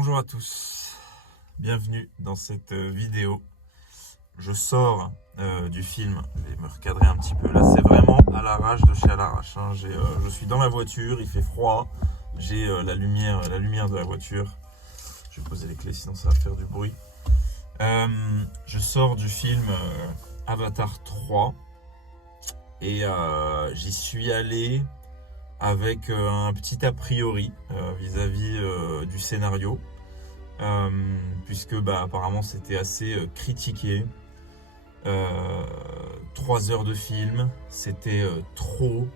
Bonjour à tous, bienvenue dans cette vidéo. Je sors du film, je vais me recadrer un petit peu. Là, c'est vraiment à l'arrache de chez à l'arrache. Je suis dans la voiture, il fait froid, j'ai la lumière de la voiture. Je vais poser les clés, sinon ça va faire du bruit. Je sors du film Avatar 3 et j'y suis allé avec un petit a priori vis-à-vis du scénario. Puisque apparemment c'était assez critiqué. 3 heures de film, c'était trop.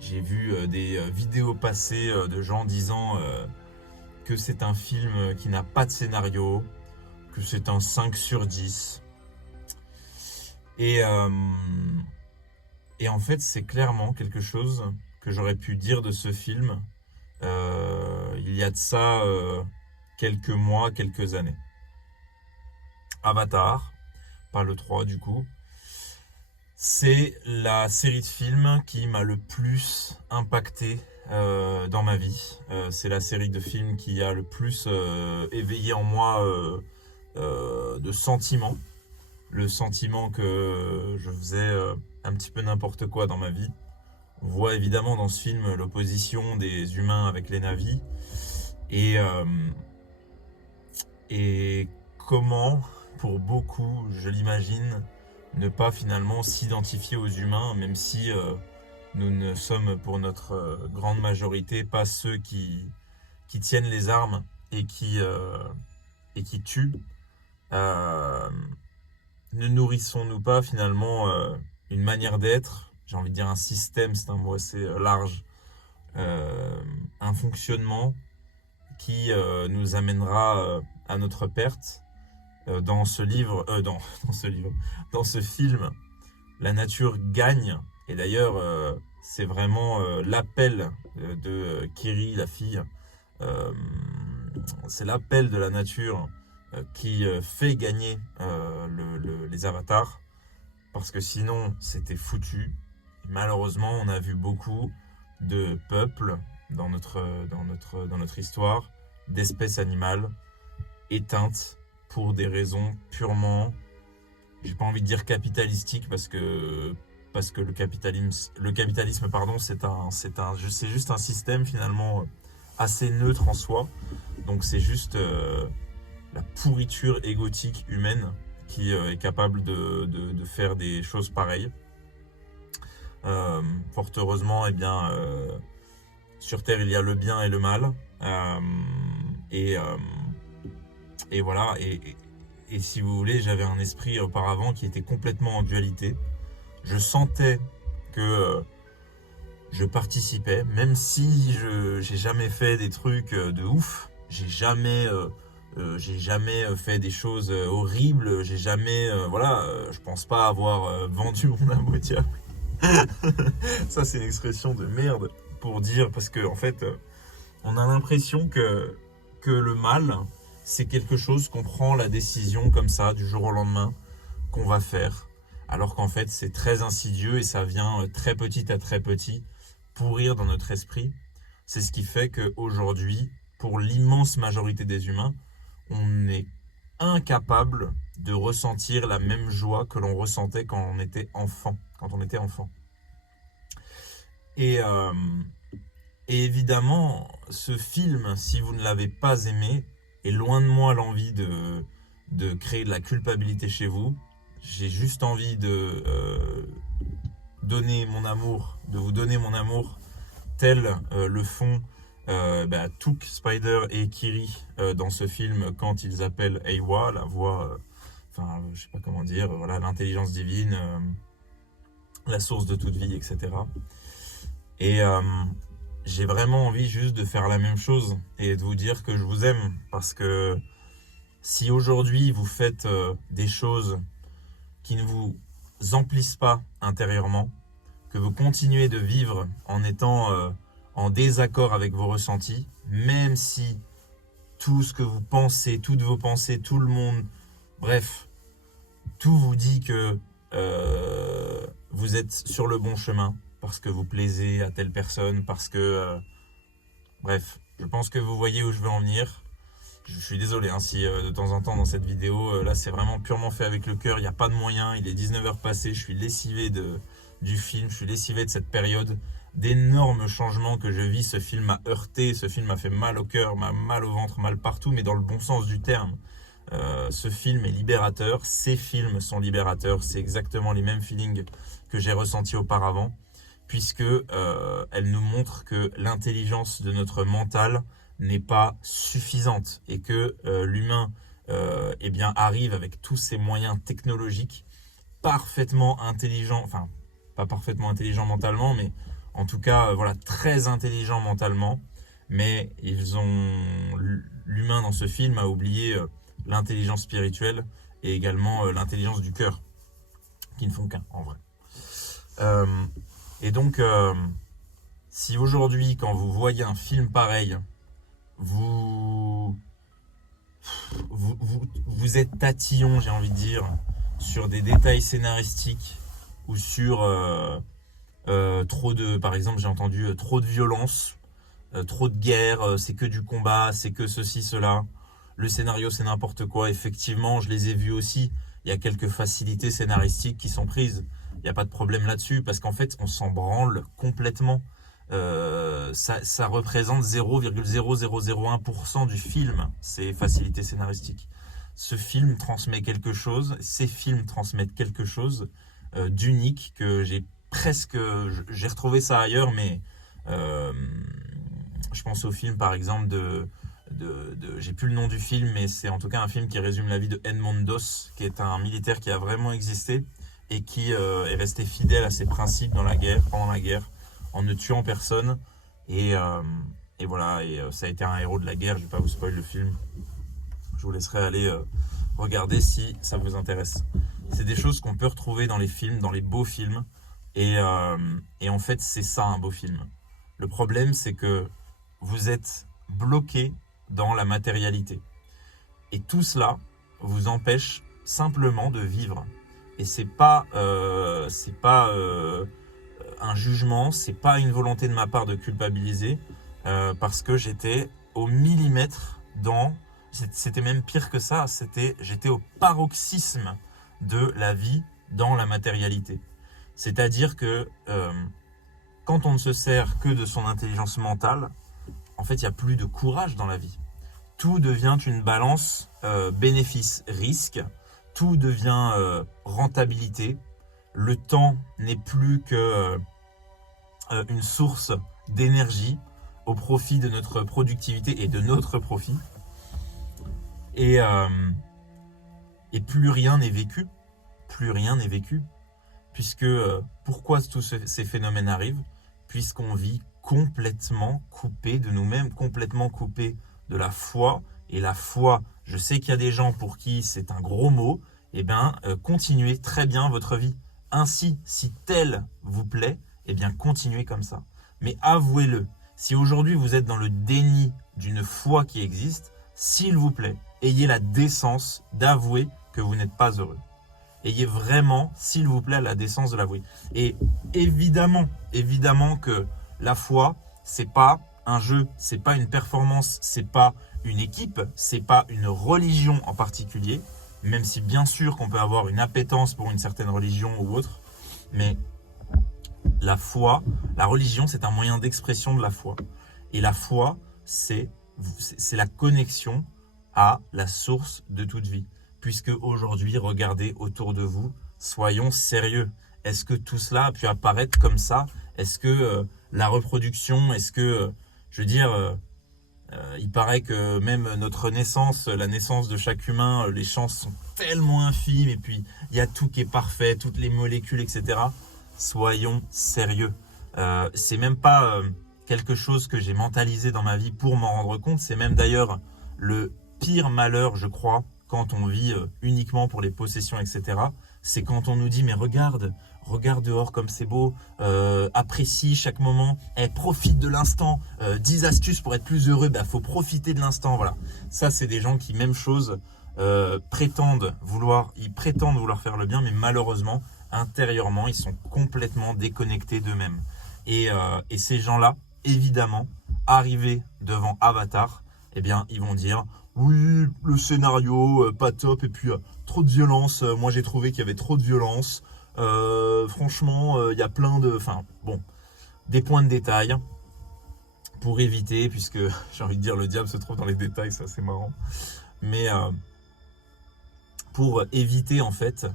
J'ai vu des vidéos passer de gens disant que c'est un film qui n'a pas de scénario, que c'est un 5 sur 10. Et, euh, et en fait, c'est clairement quelque chose que j'aurais pu dire de ce film il y a de ça quelques mois, quelques années. Avatar, pas le 3 du coup, c'est la série de films qui m'a le plus impacté dans ma vie. C'est la série de films qui a le plus éveillé en moi de sentiments. Le sentiment que je faisais un petit peu n'importe quoi dans ma vie. On voit évidemment dans ce film l'opposition des humains avec les Na'vi. Et, euh, et comment, pour beaucoup, je l'imagine, ne pas finalement s'identifier aux humains, même si nous ne sommes pour notre grande majorité pas ceux qui tiennent les armes et qui tuent. Euh, ne nourrissons-nous pas finalement une manière d'être, j'ai envie de dire un système, c'est un mot assez large, un fonctionnement qui nous amènera à notre perte. Dans ce livre, dans ce livre, dans ce film, la nature gagne. Et d'ailleurs, c'est vraiment l'appel de Kiri, la fille. Euh, c'est l'appel de la nature qui fait gagner les avatars. Parce que sinon, c'était foutu. Et malheureusement, on a vu beaucoup de peuples dans notre histoire, d'espèces animales éteintes pour des raisons purement, j'ai pas envie de dire capitalistiques, parce que le capitalisme pardon, c'est juste un système finalement assez neutre en soi. Donc c'est juste la pourriture égotique humaine qui est capable de faire des choses pareilles. Fort heureusement, sur Terre, il y a le bien et le mal. Euh, et, euh, et voilà. Et si vous voulez, j'avais un esprit auparavant qui était complètement en dualité. Je sentais que je participais, même si j'ai jamais fait des trucs de ouf. J'ai jamais fait des choses horribles. J'ai jamais, je pense pas avoir vendu mon âme au diable. Ça, c'est une expression de merde pour dire, parce que en fait, on a l'impression que le mal, c'est quelque chose qu'on prend la décision comme ça, du jour au lendemain, qu'on va faire. Alors qu'en fait, c'est très insidieux et ça vient très petit à très petit pourrir dans notre esprit. C'est ce qui fait qu'aujourd'hui, pour l'immense majorité des humains, on est incapable de ressentir la même joie que l'on ressentait quand on était enfant. Et, euh, et évidemment, ce film, si vous ne l'avez pas aimé, est loin de moi l'envie de créer de la culpabilité chez vous. J'ai juste envie de vous donner mon amour, tel le font Took, Spider et Kiri dans ce film quand ils appellent Eywa, la voix, je sais pas comment dire, voilà, l'intelligence divine, la source de toute vie, etc. Et j'ai vraiment envie juste de faire la même chose et de vous dire que je vous aime. Parce que si aujourd'hui vous faites des choses qui ne vous emplissent pas intérieurement, que vous continuez de vivre en étant en désaccord avec vos ressentis, même si tout ce que vous pensez, toutes vos pensées, tout le monde, bref, tout vous dit que vous êtes sur le bon chemin, parce que vous plaisez à telle personne, parce que... bref, je pense que vous voyez où je veux en venir. Je suis désolé hein, si de temps en temps dans cette vidéo, là c'est vraiment purement fait avec le cœur, il n'y a pas de moyen, il est 19h passé, je suis lessivé du film, je suis lessivé de cette période, d'énormes changements que je vis. Ce film m'a heurté, ce film m'a fait mal au cœur, m'a mal au ventre, mal partout, mais dans le bon sens du terme. Ce film est libérateur, ces films sont libérateurs, c'est exactement les mêmes feelings que j'ai ressentis auparavant, puisque elle nous montre que l'intelligence de notre mental n'est pas suffisante et que l'humain eh bien, arrive avec tous ses moyens technologiques parfaitement intelligent, enfin pas parfaitement intelligent mentalement, mais en tout cas voilà, très intelligent mentalement, mais l'humain dans ce film a oublié l'intelligence spirituelle et également l'intelligence du cœur, qui ne font qu'un en vrai. Et donc si aujourd'hui quand vous voyez un film pareil, vous êtes tatillon, j'ai envie de dire, sur des détails scénaristiques ou sur trop de, par exemple j'ai entendu trop de violence, trop de guerre, c'est que du combat, c'est que ceci, cela, le scénario c'est n'importe quoi. Effectivement, je les ai vus aussi, il y a quelques facilités scénaristiques qui sont prises, il n'y a pas de problème là-dessus, parce qu'en fait on s'en branle complètement. Ça représente 0,0001% du film, ces facilités scénaristiques. Ce film transmet quelque chose, ces films transmettent quelque chose d'unique que j'ai retrouvé ça ailleurs, mais je pense au film par exemple j'ai plus le nom du film, mais c'est en tout cas un film qui résume la vie de Edmond Doss, qui est un militaire qui a vraiment existé et qui est resté fidèle à ses principes pendant la guerre, en ne tuant personne, et voilà, et ça a été un héros de la guerre. Je vais pas vous spoiler le film, je vous laisserai aller regarder si ça vous intéresse. C'est des choses qu'on peut retrouver dans les films, dans les beaux films, et en fait c'est ça un beau film. Le problème c'est que vous êtes bloqué dans la matérialité, et tout cela vous empêche simplement de vivre. Et c'est pas un jugement, c'est pas une volonté de ma part de culpabiliser, parce que j'étais au millimètre c'était même pire que ça, j'étais au paroxysme de la vie dans la matérialité. C'est-à-dire que quand on ne se sert que de son intelligence mentale, en fait il n'y a plus de courage dans la vie. Tout devient une balance bénéfice-risque, tout devient rentabilité. Le temps n'est plus que une source d'énergie au profit de notre productivité et de notre profit. Et plus rien n'est vécu. Plus rien n'est vécu. Puisque pourquoi tous ces phénomènes arrivent? Puisqu'on vit complètement coupé de nous-mêmes, complètement coupé de la foi. Et la foi, je sais qu'il y a des gens pour qui c'est un gros mot. Eh bien, continuez très bien votre vie ainsi. Si tel vous plaît, eh bien, continuez comme ça. Mais avouez-le, si aujourd'hui vous êtes dans le déni d'une foi qui existe, s'il vous plaît, ayez la décence d'avouer que vous n'êtes pas heureux. Ayez vraiment, s'il vous plaît, la décence de l'avouer. Et évidemment que la foi, c'est pas un jeu, c'est pas une performance, c'est pas une équipe, c'est pas une religion en particulier, même si bien sûr qu'on peut avoir une appétence pour une certaine religion ou autre, mais la foi, la religion, c'est un moyen d'expression de la foi. Et la foi, c'est la connexion à la source de toute vie. Puisque aujourd'hui, regardez autour de vous, soyons sérieux. Est-ce que tout cela a pu apparaître comme ça? Est-ce que la reproduction, je veux dire, il paraît que même notre naissance, la naissance de chaque humain, les chances sont tellement infimes, et puis il y a tout qui est parfait, toutes les molécules, etc. Soyons sérieux. C'est même pas quelque chose que j'ai mentalisé dans ma vie pour m'en rendre compte. C'est même d'ailleurs le pire malheur, je crois, quand on vit uniquement pour les possessions, etc. C'est quand on nous dit, mais regarde dehors comme c'est beau, apprécie chaque moment, profite de l'instant, 10 astuces pour être plus heureux, faut profiter de l'instant, voilà. Ça, c'est des gens qui, même chose, prétendent vouloir faire le bien, mais malheureusement, intérieurement, ils sont complètement déconnectés d'eux-mêmes. Et ces gens-là, évidemment, arrivés devant Avatar, eh bien, ils vont dire, oui, le scénario, pas top, et puis trop de violence. Moi, j'ai trouvé qu'il y avait trop de violence. Franchement, il y a plein de... Enfin, bon, des points de détail pour éviter, puisque j'ai envie de dire le diable se trouve dans les détails, ça c'est marrant. Mais pour éviter en fait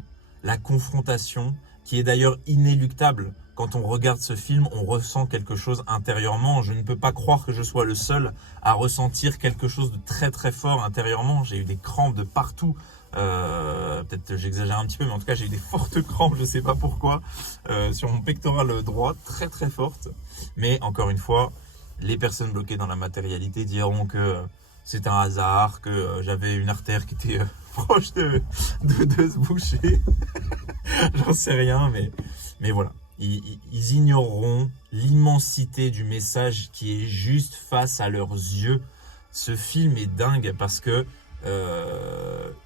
la confrontation, qui est d'ailleurs inéluctable. Quand on regarde ce film, on ressent quelque chose intérieurement. Je ne peux pas croire que je sois le seul à ressentir quelque chose de très très fort intérieurement. J'ai eu des crampes de partout. Peut-être que j'exagère un petit peu, mais en tout cas j'ai eu des fortes crampes, je ne sais pas pourquoi, sur mon pectoral droit, très très fortes. Mais encore une fois, les personnes bloquées dans la matérialité diront que c'est un hasard, que j'avais une artère qui était proche de se boucher. J'en sais rien, mais voilà. Ils ignoreront l'immensité du message qui est juste face à leurs yeux. Ce film est dingue parce que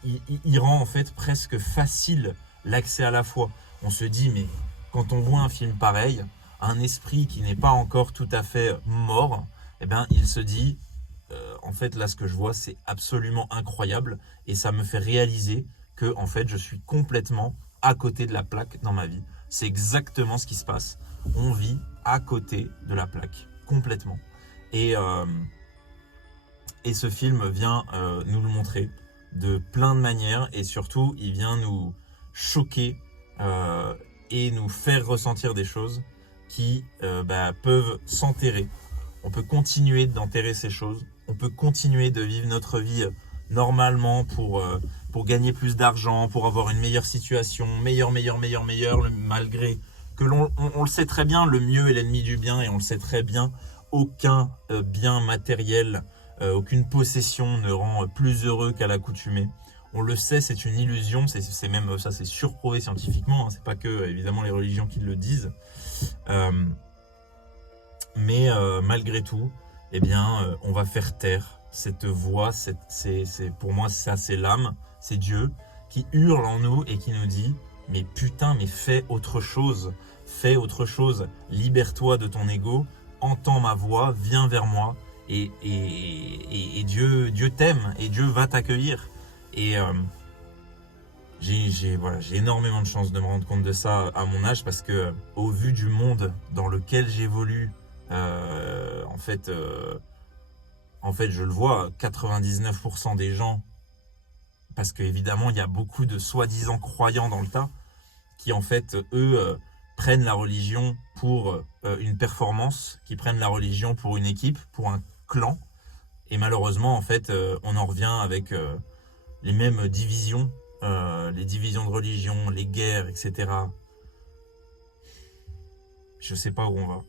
il rend en fait presque facile l'accès à la foi. On se dit, mais quand on voit un film pareil, un esprit qui n'est pas encore tout à fait mort, eh ben, il se dit, en fait, là, ce que je vois, c'est absolument incroyable et ça me fait réaliser que, en fait, je suis complètement à côté de la plaque dans ma vie. C'est exactement ce qui se passe. On vit à côté de la plaque, complètement. Et ce film vient nous le montrer de plein de manières et surtout, il vient nous choquer et nous faire ressentir des choses qui peuvent s'enterrer. On peut continuer d'enterrer ces choses. On peut continuer de vivre notre vie normalement pour gagner plus d'argent, pour avoir une meilleure situation, meilleur, malgré que on le sait très bien, le mieux est l'ennemi du bien et on le sait très bien, aucun bien matériel, aucune possession ne rend plus heureux qu'à l'accoutumée. On le sait, c'est une illusion, c'est même ça, c'est surprouvé scientifiquement, hein, c'est pas que évidemment les religions qui le disent. Mais malgré tout, eh bien, on va faire taire cette voix, pour moi ça c'est l'âme, c'est Dieu qui hurle en nous et qui nous dit mais putain, mais fais autre chose, libère-toi de ton ego, entends ma voix, viens vers moi et Dieu t'aime et Dieu va t'accueillir. Et j'ai énormément de chance de me rendre compte de ça à mon âge parce que au vu du monde dans lequel j'évolue, en fait je le vois, 99% des gens, parce qu'évidemment il y a beaucoup de soi-disant croyants dans le tas, qui en fait eux prennent la religion pour une performance, qui prennent la religion pour une équipe, pour un clan, et malheureusement en fait on en revient avec les mêmes divisions, les divisions de religion, les guerres, etc. Je sais pas où on va.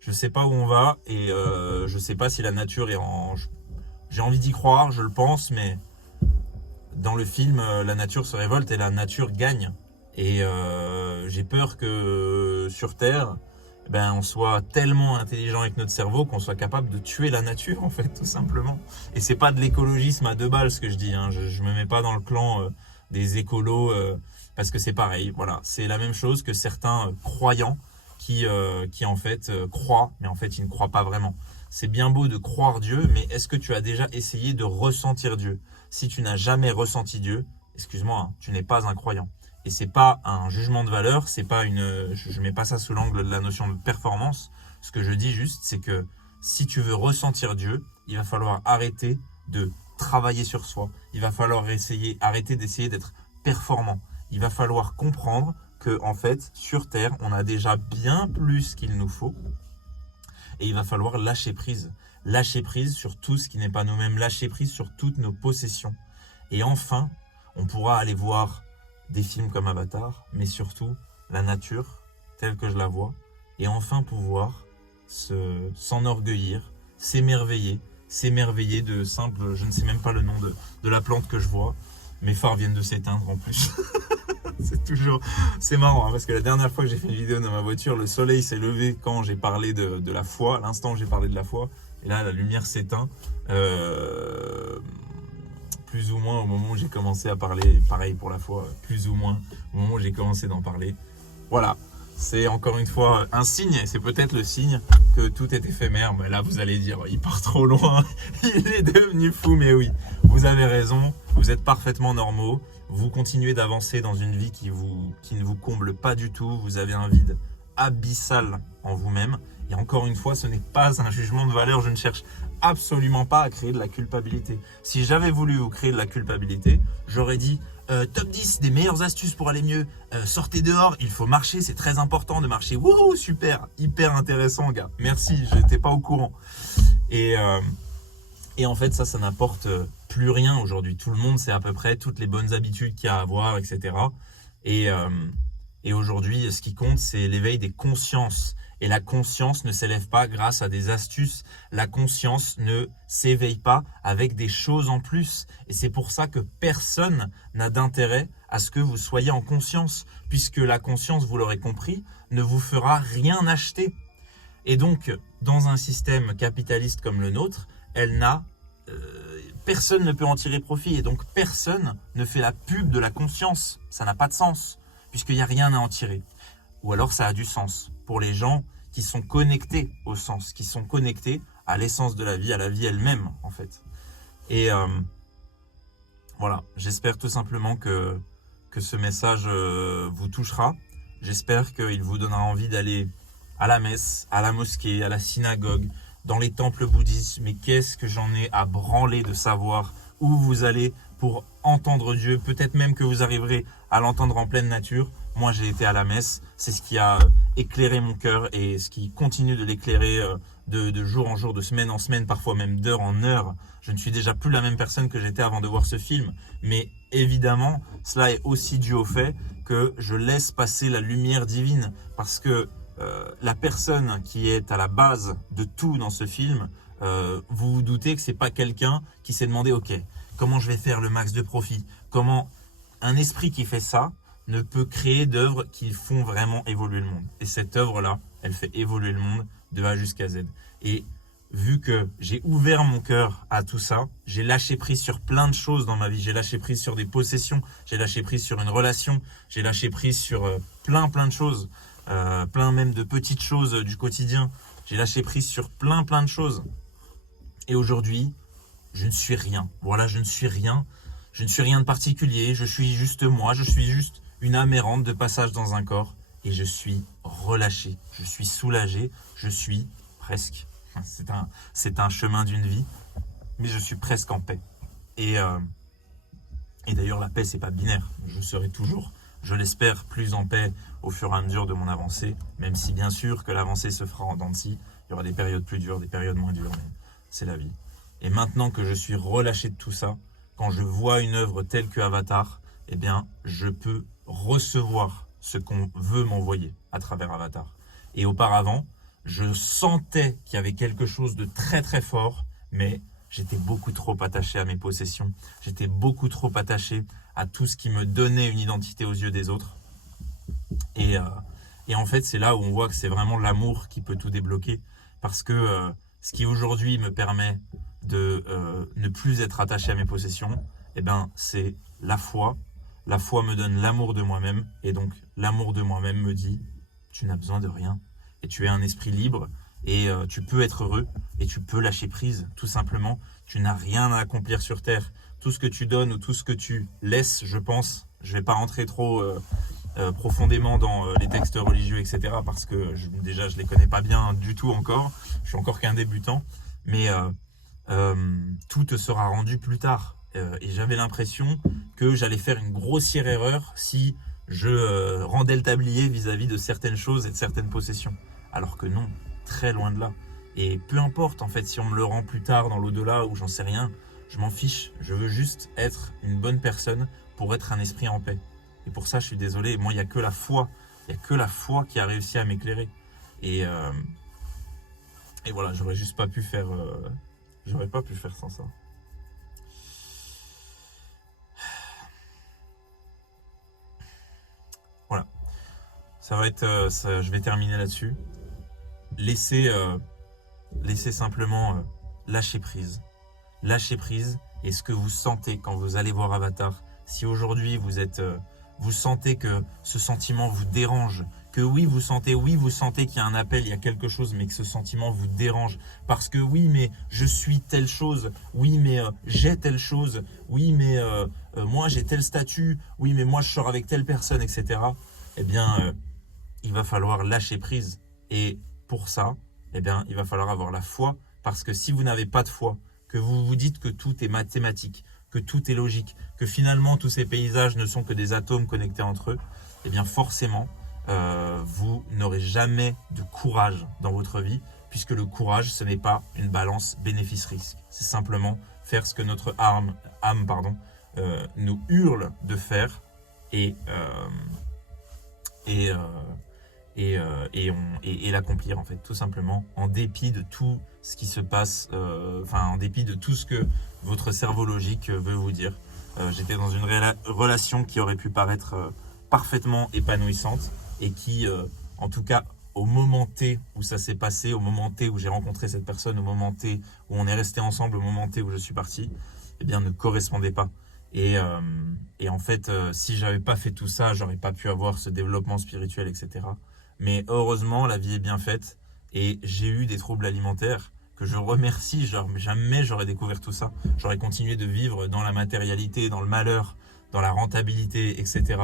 Je sais pas où on va et je sais pas si la nature est en... J'ai envie d'y croire, je le pense, mais dans le film, la nature se révolte et la nature gagne. Et j'ai peur que sur Terre, on soit tellement intelligent avec notre cerveau qu'on soit capable de tuer la nature, en fait, tout simplement. Et c'est pas de l'écologisme à deux balles ce que je dis, hein. Je me mets pas dans le clan des écolos parce que c'est pareil. Voilà, c'est la même chose que certains croyants qui en fait croient, mais en fait ils ne croient pas vraiment. C'est bien beau de croire Dieu, mais est-ce que tu as déjà essayé de ressentir Dieu? Si tu n'as jamais ressenti Dieu, excuse-moi, hein, tu n'es pas un croyant. Et c'est pas un jugement de valeur, c'est pas je mets pas ça sous l'angle de la notion de performance. Ce que je dis juste, c'est que si tu veux ressentir Dieu, il va falloir arrêter de travailler sur soi. Il va falloir arrêter d'essayer d'être performant. Il va falloir comprendre que en fait, sur Terre, on a déjà bien plus qu'il nous faut. Et il va falloir lâcher prise. Lâcher prise sur tout ce qui n'est pas nous-mêmes. Lâcher prise sur toutes nos possessions. Et enfin, on pourra aller voir des films comme Avatar, mais surtout la nature telle que je la vois. Et enfin pouvoir s'enorgueillir, s'émerveiller de simples... Je ne sais même pas le nom de la plante que je vois. Mes phares viennent de s'éteindre en plus. C'est marrant hein, parce que la dernière fois que j'ai fait une vidéo dans ma voiture, le soleil s'est levé quand j'ai parlé de la foi, à l'instant où j'ai parlé de la foi, et là la lumière s'éteint, plus ou moins au moment où j'ai commencé à parler, pareil pour la foi, plus ou moins au moment où j'ai commencé d'en parler. Voilà, c'est encore une fois un signe, et c'est peut-être le signe que tout est éphémère. Mais là, vous allez dire, il part trop loin, il est devenu fou. Mais oui, vous avez raison, vous êtes parfaitement normaux. Vous continuez d'avancer dans une vie qui ne vous comble pas du tout. Vous avez un vide abyssal en vous-même. Et encore une fois, ce n'est pas un jugement de valeur. Je ne cherche absolument pas à créer de la culpabilité. Si j'avais voulu vous créer de la culpabilité, j'aurais dit top 10 des meilleures astuces pour aller mieux. Sortez dehors, il faut marcher, c'est très important de marcher. Wouhou, super, hyper intéressant, gars. Merci, je n'étais pas au courant. Et en fait, ça n'apporte plus rien aujourd'hui. Tout le monde sait à peu près toutes les bonnes habitudes qu'il y a à avoir, etc. Et aujourd'hui, ce qui compte, c'est l'éveil des consciences. Et la conscience ne s'élève pas grâce à des astuces. La conscience ne s'éveille pas avec des choses en plus. Et c'est pour ça que personne n'a d'intérêt à ce que vous soyez en conscience. Puisque la conscience, vous l'aurez compris, ne vous fera rien acheter. Et donc, dans un système capitaliste comme le nôtre, personne ne peut en tirer profit. Et donc, personne ne fait la pub de la conscience. Ça n'a pas de sens, puisqu'il n'y a rien à en tirer. Ou alors, ça a du sens pour les gens qui sont connectés au sens, qui sont connectés à l'essence de la vie, à la vie elle-même, en fait. Et voilà, j'espère tout simplement que ce message vous touchera. J'espère qu'il vous donnera envie d'aller à la messe, à la mosquée, à la synagogue, dans les temples bouddhistes. Mais qu'est-ce que j'en ai à branler de savoir où vous allez pour entendre Dieu. Peut-être même que vous arriverez à l'entendre en pleine nature. Moi, j'ai été à la messe. C'est ce qui a éclairé mon cœur et ce qui continue de l'éclairer de jour en jour, de semaine en semaine, parfois même d'heure en heure. Je ne suis déjà plus la même personne que j'étais avant de voir ce film. Mais évidemment, cela est aussi dû au fait que je laisse passer la lumière divine. Parce que la personne qui est à la base de tout dans ce film, vous vous doutez que c'est pas quelqu'un qui s'est demandé « Ok, comment je vais faire le max de profit ?» Comment un esprit qui fait ça ne peut créer d'œuvres qui font vraiment évoluer le monde. Et cette œuvre-là, elle fait évoluer le monde de A jusqu'à Z. Et vu que j'ai ouvert mon cœur à tout ça, j'ai lâché prise sur plein de choses dans ma vie. J'ai lâché prise sur des possessions, j'ai lâché prise sur une relation, j'ai lâché prise sur plein de choses, plein même de petites choses du quotidien. J'ai lâché prise sur plein de choses. Et aujourd'hui, je ne suis rien. Voilà, je ne suis rien. Je ne suis rien de particulier. Je suis juste moi. Je suis juste une âme errante de passage dans un corps. Et je suis relâché. Je suis soulagé. Je suis presque. C'est un chemin d'une vie. Mais je suis presque en paix. Et d'ailleurs, la paix, c'est pas binaire. Je serai toujours, je l'espère, plus en paix au fur et à mesure de mon avancée. Même si, bien sûr, que l'avancée se fera en dents de scie. Il y aura des périodes plus dures, des périodes moins dures. Mais c'est la vie. Et maintenant que je suis relâché de tout ça, quand je vois une œuvre telle que Avatar, eh bien, je peux recevoir ce qu'on veut m'envoyer à travers Avatar. Et auparavant, je sentais qu'il y avait quelque chose de très fort, mais j'étais beaucoup trop attaché à mes possessions. J'étais beaucoup trop attaché à tout ce qui me donnait une identité aux yeux des autres. Et en fait, c'est là où on voit que c'est vraiment l'amour qui peut tout débloquer. Parce que ce qui aujourd'hui me permet de ne plus être attaché à mes possessions, eh ben, c'est la foi. La foi me donne l'amour de moi-même. Et donc, l'amour de moi-même me dit, tu n'as besoin de rien. Et tu es un esprit libre. Et tu peux être heureux. Et tu peux lâcher prise, tout simplement. Tu n'as rien à accomplir sur Terre. Tout ce que tu donnes ou tout ce que tu laisses, je pense, je ne vais pas rentrer trop profondément dans les textes religieux, etc. Parce que déjà, je ne les connais pas bien du tout encore. Je suis encore qu'un débutant. Mais tout te sera rendu plus tard. Et j'avais l'impression que j'allais faire une grossière erreur si je rendais le tablier vis-à-vis de certaines choses et de certaines possessions. Alors que non, très loin de là. Et peu importe en fait si on me le rend plus tard dans l'au-delà ou j'en sais rien, je m'en fiche. Je veux juste être une bonne personne pour être un esprit en paix. Et pour ça, je suis désolé, moi il n'y a que la foi. Il n'y a que la foi qui a réussi à m'éclairer. Et voilà, j'aurais juste pas pu faire... J'aurais pas pu faire sans ça. Voilà. Ça va être... je vais terminer là-dessus. Laissez simplement lâcher prise. Lâcher prise. Et ce que vous sentez quand vous allez voir Avatar, si aujourd'hui vous sentez que ce sentiment vous dérange, que oui, vous sentez qu'il y a un appel, il y a quelque chose, mais que ce sentiment vous dérange. Parce que oui, mais je suis telle chose, oui, mais j'ai telle chose, oui, mais moi j'ai tel statut, oui, mais moi je sors avec telle personne, etc. Eh bien, il va falloir lâcher prise. Et pour ça, eh bien, il va falloir avoir la foi. Parce que si vous n'avez pas de foi, que vous vous dites que tout est mathématique, que tout est logique, que finalement tous ces paysages ne sont que des atomes connectés entre eux, eh bien forcément, vous n'aurez jamais de courage dans votre vie, puisque le courage, ce n'est pas une balance bénéfice-risque. C'est simplement faire ce que notre âme nous hurle de faire et l'accomplir en fait, tout simplement, en dépit de tout ce qui se passe, en dépit de tout ce que votre cerveau logique veut vous dire. J'étais dans une relation qui aurait pu paraître parfaitement épanouissante et qui, en tout cas, au moment T où ça s'est passé, au moment T où j'ai rencontré cette personne, au moment T où on est resté ensemble, au moment T où je suis parti, eh bien, ne correspondait pas. Et en fait, si j'avais pas fait tout ça, j'aurais pas pu avoir ce développement spirituel, etc. Mais heureusement, la vie est bien faite et j'ai eu des troubles alimentaires que je remercie. Jamais j'aurais découvert tout ça. J'aurais continué de vivre dans la matérialité, dans le malheur, dans la rentabilité, etc.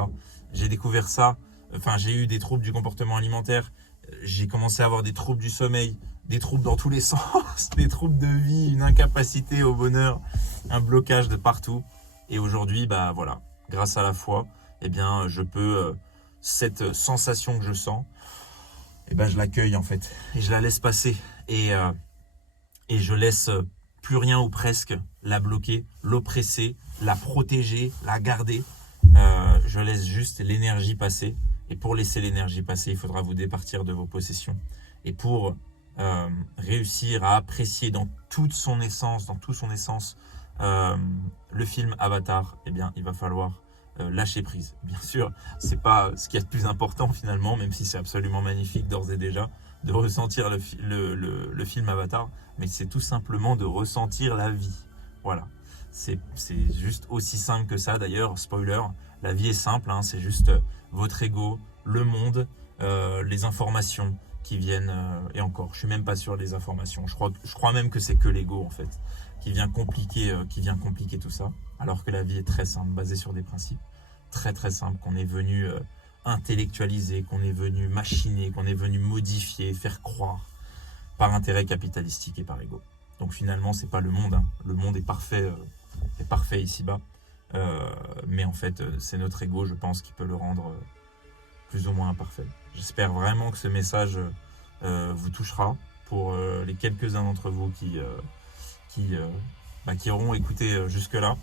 J'ai découvert ça. Enfin, j'ai eu des troubles du comportement alimentaire. J'ai commencé à avoir des troubles du sommeil, des troubles dans tous les sens, des troubles de vie, une incapacité au bonheur, un blocage de partout. Et aujourd'hui, bah voilà, grâce à la foi, eh bien, je peux cette sensation que je sens, eh ben, je l'accueille en fait et je la laisse passer et je laisse plus rien ou presque la bloquer, l'oppresser, la protéger, la garder. Je laisse juste l'énergie passer. Et pour laisser l'énergie passer, il faudra vous départir de vos possessions. Et pour réussir à apprécier dans toute son essence, le film Avatar, eh bien, il va falloir lâcher prise. Bien sûr, c'est pas ce qu'il y a de plus important finalement, même si c'est absolument magnifique d'ores et déjà de ressentir le film Avatar, mais c'est tout simplement de ressentir la vie. Voilà, c'est juste aussi simple que ça. D'ailleurs, spoiler, la vie est simple, hein, c'est juste votre ego, le monde, les informations qui viennent, et encore, je suis même pas sûr des informations. Je crois même que c'est que l'ego en fait qui vient compliquer tout ça, alors que la vie est très simple, basée sur des principes très très simples qu'on est venu intellectualiser, qu'on est venu machiner, qu'on est venu modifier, faire croire par intérêt capitalistique et par ego. Donc finalement, c'est pas le monde, hein. Le monde est parfait ici-bas, mais en fait, c'est notre ego, je pense, qui peut le rendre plus ou moins imparfait. J'espère vraiment que ce message vous touchera pour les quelques-uns d'entre vous qui auront écouté jusque-là,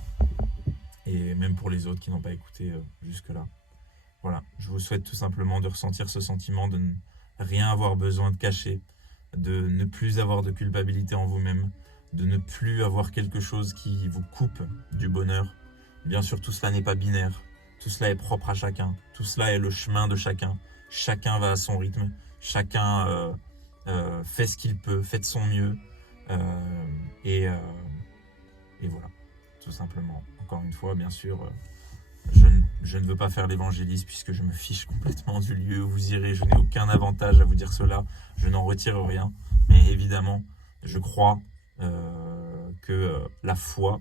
et même pour les autres qui n'ont pas écouté jusque-là. Voilà, je vous souhaite tout simplement de ressentir ce sentiment de ne rien avoir besoin de cacher, de ne plus avoir de culpabilité en vous-même, de ne plus avoir quelque chose qui vous coupe du bonheur. Bien sûr, tout cela n'est pas binaire, tout cela est propre à chacun, tout cela est le chemin de chacun. Chacun va à son rythme, chacun fait ce qu'il peut, fait de son mieux, et voilà, tout simplement. Encore une fois, bien sûr, je ne veux pas faire l'évangéliste puisque je me fiche complètement du lieu où vous irez. Je n'ai aucun avantage à vous dire cela, je n'en retire rien. Mais évidemment, je crois que la foi,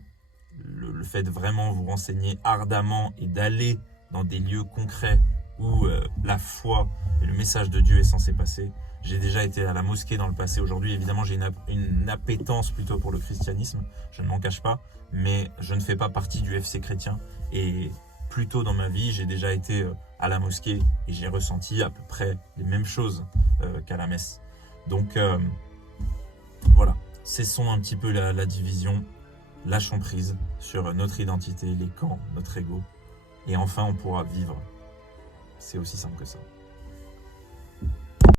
le fait de vraiment vous renseigner ardemment et d'aller dans des lieux concrets où la foi et le message de Dieu est censé passer. J'ai déjà été à la mosquée dans le passé. Aujourd'hui, évidemment, j'ai une appétence plutôt pour le christianisme, je ne m'en cache pas, mais je ne fais pas partie du FC chrétien. Et plus tôt dans ma vie, j'ai déjà été à la mosquée et j'ai ressenti à peu près les mêmes choses qu'à la messe. Donc voilà, cessons un petit peu la division, lâchons prise sur notre identité, les camps, notre ego, et enfin on pourra vivre. C'est aussi simple que ça.